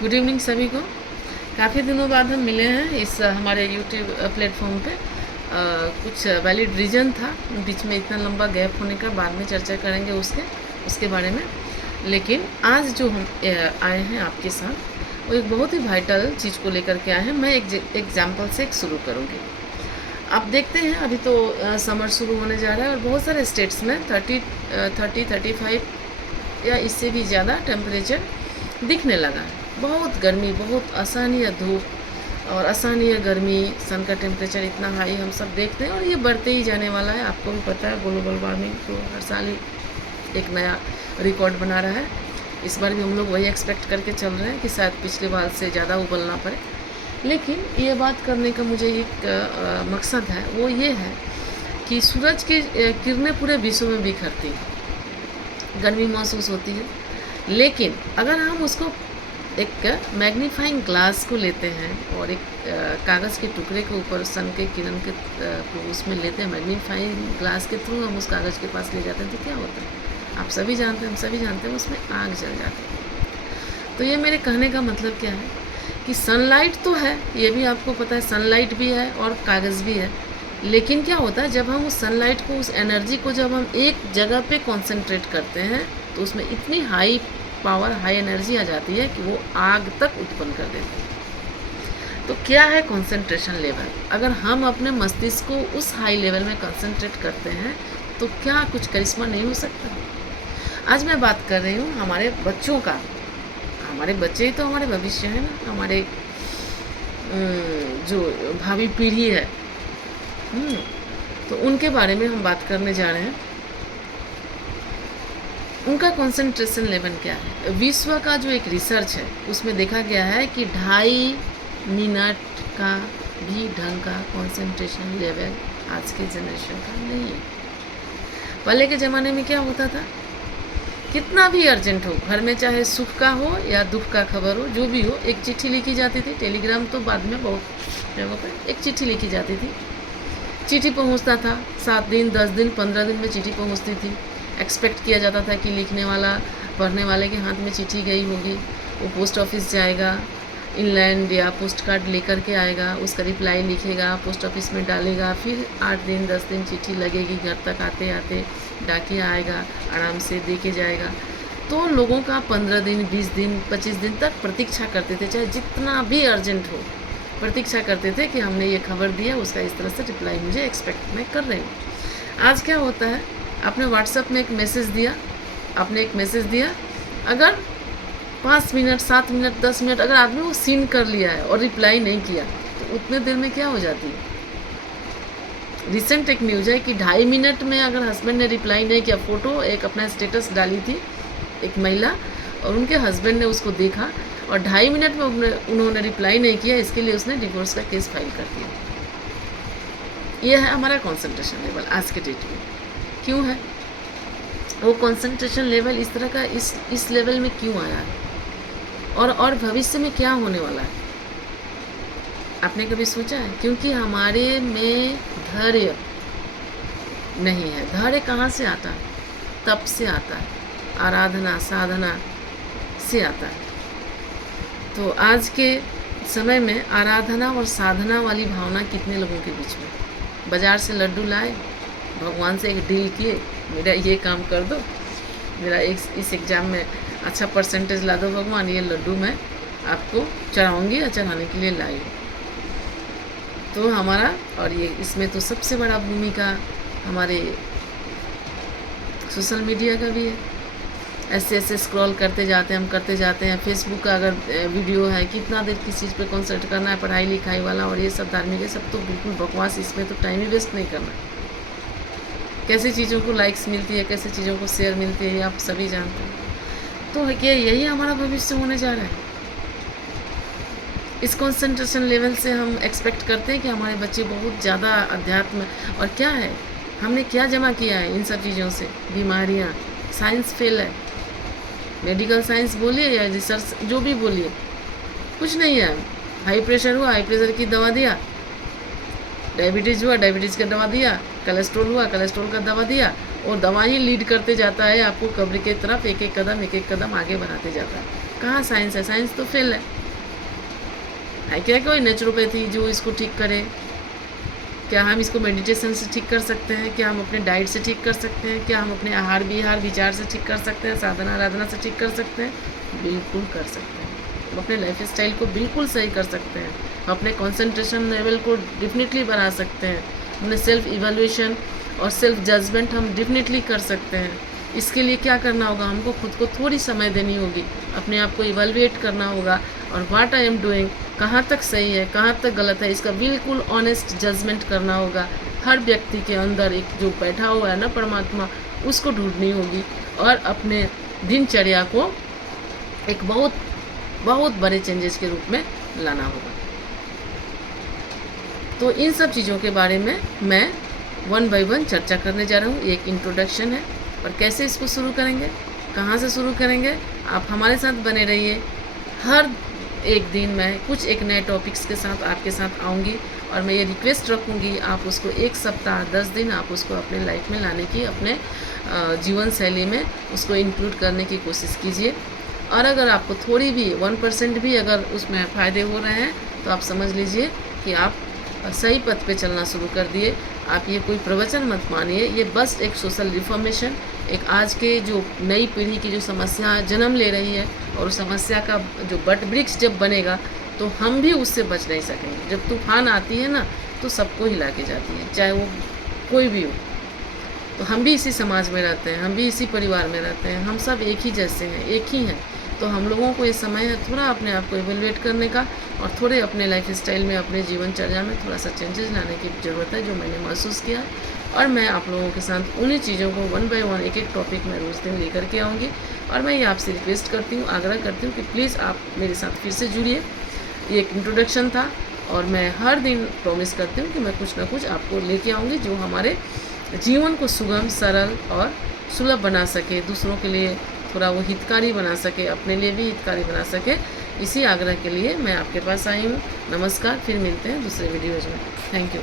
Good evening सभी को। काफ़ी दिनों बाद हम मिले हैं इस हमारे यूट्यूब प्लेटफॉर्म पे। कुछ वैलिड रीज़न था बीच में इतना लंबा गैप होने का, बाद में चर्चा करेंगे उसके बारे में। लेकिन आज जो हम आए हैं आपके साथ वो एक बहुत ही वाइटल चीज़ को लेकर के आए हैं। मैं एक एग्जाम्पल से शुरू करूँगी। आप देखते हैं अभी तो समर शुरू होने जा रहा है और बहुत सारे स्टेट्स में 35 या इससे भी ज़्यादा टेम्परेचर दिखने लगा है। बहुत गर्मी, बहुत असहनीय धूप और असहनीय गर्मी, सन का टेम्परेचर इतना हाई हम सब देखते हैं और ये बढ़ते ही जाने वाला है। आपको भी पता है ग्लोबल वार्मिंग तो हर साल ही एक नया रिकॉर्ड बना रहा है। इस बार भी हम लोग वही एक्सपेक्ट करके चल रहे हैं कि शायद पिछले बार से ज़्यादा उबलना पड़े। लेकिन ये बात करने का मुझे एक मकसद है, वो ये है कि सूरज की किरणें पूरे विश्व में बिखरती हैं, गर्मी महसूस होती है। लेकिन अगर हम उसको एक मैग्नीफाइंग ग्लास को लेते हैं और एक कागज़ के टुकड़े के ऊपर सन के किरण के उसमें लेते हैं, मैग्नीफाइंग ग्लास के थ्रू हम उस कागज़ के पास ले जाते हैं, तो क्या होता है आप सभी जानते हैं, हम सभी जानते हैं, उसमें आग जल जाती है। तो ये मेरे कहने का मतलब क्या है कि सनलाइट तो है, ये भी आपको पता है, सनलाइट भी है और कागज़ भी है। लेकिन क्या होता है जब हम उस सनलाइट को, उस एनर्जी को जब हम एक जगह पे कंसंट्रेट करते हैं तो उसमें इतनी हाई पावर, हाई एनर्जी आ जाती है कि वो आग तक उत्पन्न कर देती है। तो क्या है कंसंट्रेशन लेवल? अगर हम अपने मस्तिष्क को उस हाई लेवल में कंसंट्रेट करते हैं तो क्या कुछ करिश्मा नहीं हो सकता? आज मैं बात कर रही हूँ हमारे बच्चों का। हमारे बच्चे ही तो हमारे भविष्य है ना, हमारे जो भावी पीढ़ी है, तो उनके बारे में हम बात करने जा रहे हैं। उनका कंसंट्रेशन लेवल क्या है? विश्व का जो एक रिसर्च है उसमें देखा गया है कि 2.5 मिनट का भी ढंग का कंसंट्रेशन लेवल आज के जनरेशन का नहीं है। पहले के ज़माने में क्या होता था, कितना भी अर्जेंट हो घर में, चाहे सुख का हो या दुख का खबर हो, जो भी हो, एक चिट्ठी लिखी जाती थी। टेलीग्राम तो बाद में बहुत जगह पर एक चिट्ठी लिखी जाती थी, चिट्ठी पहुंचता था 7 दिन 10 दिन 15 दिन में चिट्ठी पहुंचती थी। एक्सपेक्ट किया जाता था कि लिखने वाला, पढ़ने वाले के हाथ में चिट्ठी गई होगी, वो पोस्ट ऑफिस जाएगा, इनलैंड या पोस्ट कार्ड लेकर के आएगा, उसका रिप्लाई लिखेगा, पोस्ट ऑफिस में डालेगा, फिर 8 दिन 10 दिन चिट्ठी लगेगी, घर तक आते आते डाकिया आएगा, आराम से दे के जाएगा। तो लोगों का 15 दिन 20 दिन 25 दिन तक प्रतीक्षा करते थे, चाहे जितना भी अर्जेंट हो, प्रतीक्षा करते थे कि हमने ये खबर दिया, उसका इस तरह से रिप्लाई मुझे एक्सपेक्ट मैं कर रही हूँ। आज क्या होता है, आपने व्हाट्सएप में एक मैसेज दिया, अगर 5 मिनट 7 मिनट 10 मिनट अगर आदमी वो सीन कर लिया है और रिप्लाई नहीं किया तो उतने देर में क्या हो जाती है। रिसेंट एक न्यूज़ है कि 2.5 मिनट में अगर हस्बैंड ने रिप्लाई नहीं किया, फ़ोटो एक अपना स्टेटस डाली थी एक महिला और उनके हस्बैंड ने उसको देखा और 2.5 मिनट में उन्होंने रिप्लाई नहीं किया, इसके लिए उसने डिवोर्स का केस फाइल कर दिया। यह है हमारा कंसंट्रेशन लेवल आज के डेट में। क्यों है वो कंसंट्रेशन लेवल इस तरह का, इस लेवल में क्यों आया है और भविष्य में क्या होने वाला है? आपने कभी सोचा है? क्योंकि हमारे में धैर्य नहीं है। धैर्य कहाँ से आता है? तप से आता है, आराधना साधना से आता है। तो आज के समय में आराधना और साधना वाली भावना कितने लोगों के बीच में? बाज़ार से लड्डू लाए, भगवान से एक डील किए, मेरा ये काम कर दो, मेरा इस एग्ज़ाम में अच्छा परसेंटेज ला दो भगवान, ये लड्डू मैं आपको चढ़ाऊँगी या चढ़ाने के लिए लाई। तो हमारा, और ये इसमें तो सबसे बड़ा भूमिका हमारे सोशल मीडिया का भी है। ऐसे स्क्रॉल करते जाते हैं, हम करते जाते हैं। फेसबुक का अगर वीडियो है, कितना देर किस चीज़ पे कॉन्सेंट्रेट करना है, पढ़ाई लिखाई वाला और ये सब धार्मिक है, सब तो बिल्कुल बकवास। इसमें तो टाइम ही वेस्ट नहीं करना। कैसे चीज़ों को लाइक्स मिलती है, कैसे चीज़ों को शेयर मिलती है, ये आप सभी जानते हैं। तो क्या यही हमारा भविष्य होने जा रहा है? इस कंसंट्रेशन लेवल से हम एक्सपेक्ट करते हैं कि हमारे बच्चे बहुत ज़्यादा अध्यात्म, और क्या है, हमने क्या जमा किया है इन सब चीज़ों से? बीमारियाँ, साइंस फेल है, मेडिकल साइंस बोलिए या रिसर्च जो भी बोलिए, कुछ नहीं है। हाई प्रेशर हुआ, हाई प्रेशर की दवा दिया, डायबिटीज़ हुआ, डायबिटीज़ का दवा दिया, कोलेस्ट्रॉल हुआ, कोलेस्ट्रॉल का दवा दिया, और दवा ही लीड करते जाता है आपको कब्र के तरफ, एक एक कदम आगे बढ़ाते जाता है। कहाँ साइंस है? साइंस तो फेल है क्या कोई नेचुरोपैथी जो इसको ठीक करे? क्या हम इसको मेडिटेशन से ठीक कर सकते हैं? क्या हम अपने डाइट से ठीक कर सकते हैं? क्या हम अपने आहार विहार विचार से ठीक कर सकते हैं? साधना आराधना से ठीक कर सकते हैं? बिल्कुल कर सकते हैं। हम अपने लाइफ स्टाइल को बिल्कुल सही कर सकते हैं। अपने कंसंट्रेशन लेवल को डेफिनेटली बढ़ा सकते हैं। अपने सेल्फ इवैल्यूएशन और सेल्फ जजमेंट हम डेफिनेटली कर सकते हैं। इसके लिए क्या करना होगा? हमको खुद को थोड़ी समय देनी होगी, अपने आप को इवैल्यूएट करना होगा और व्हाट आई एम डूइंग, कहाँ तक सही है कहाँ तक गलत है, इसका बिल्कुल ऑनेस्ट जजमेंट करना होगा। हर व्यक्ति के अंदर एक जो बैठा हुआ है ना परमात्मा, उसको ढूंढनी होगी और अपने दिनचर्या को एक बहुत बहुत बड़े चेंजेस के रूप में लाना होगा। तो इन सब चीज़ों के बारे में मैं 1 बाय 1 चर्चा करने जा रहा हूँ। एक इंट्रोडक्शन है और कैसे इसको शुरू करेंगे, कहाँ से शुरू करेंगे, आप हमारे साथ बने रहिए। हर एक दिन मैं कुछ एक नए टॉपिक्स के साथ आपके साथ आऊँगी और मैं ये रिक्वेस्ट रखूँगी आप उसको 1 सप्ताह 10 दिन आप उसको अपने लाइफ में लाने की, अपने जीवन शैली में उसको इंक्लूड करने की कोशिश कीजिए। और अगर आपको थोड़ी भी 1% भी अगर उसमें फ़ायदे हो रहे हैं तो आप समझ लीजिए कि आप सही पथ पे चलना शुरू कर दिए। आप ये कोई प्रवचन मत मानिए, ये बस एक सोशल रिफॉर्मेशन, एक आज के जो नई पीढ़ी की जो समस्या जन्म ले रही है और समस्या का जो बट वृक्ष जब बनेगा तो हम भी उससे बच नहीं सकेंगे। जब तूफान आती है ना तो सबको हिला के जाती है, चाहे वो कोई भी हो। तो हम भी इसी समाज में रहते हैं, हम भी इसी परिवार में रहते हैं, हम सब एक ही जैसे हैं, एक ही हैं। तो हम लोगों को ये समय है थोड़ा अपने आप को इवेलुएट करने का और थोड़े अपने लाइफ स्टाइल में, अपने जीवनचर्या में थोड़ा सा चेंजेस लाने की ज़रूरत है, जो मैंने महसूस किया। और मैं आप लोगों के साथ उन्हीं चीज़ों को 1 बाय 1 एक टॉपिक में रोज़ दिन लेकर के आऊँगी। और मैं ये आपसे रिक्वेस्ट करती हूँ, आग्रह करती हूँ कि प्लीज़ आप मेरे साथ फिर से जुड़िए। ये एक इंट्रोडक्शन था और मैं हर दिन प्रॉमिस करती हूँ कि मैं कुछ ना कुछ आपको लेके आऊँगी जो हमारे जीवन को सुगम, सरल और सुलभ बना सके, दूसरों के लिए थोड़ा वो हितकारी बना सके, अपने लिए भी हितकारी बना सके। इसी आग्रह के लिए मैं आपके पास आई हूँ। नमस्कार, फिर मिलते हैं दूसरे वीडियोज़ में। Thank you.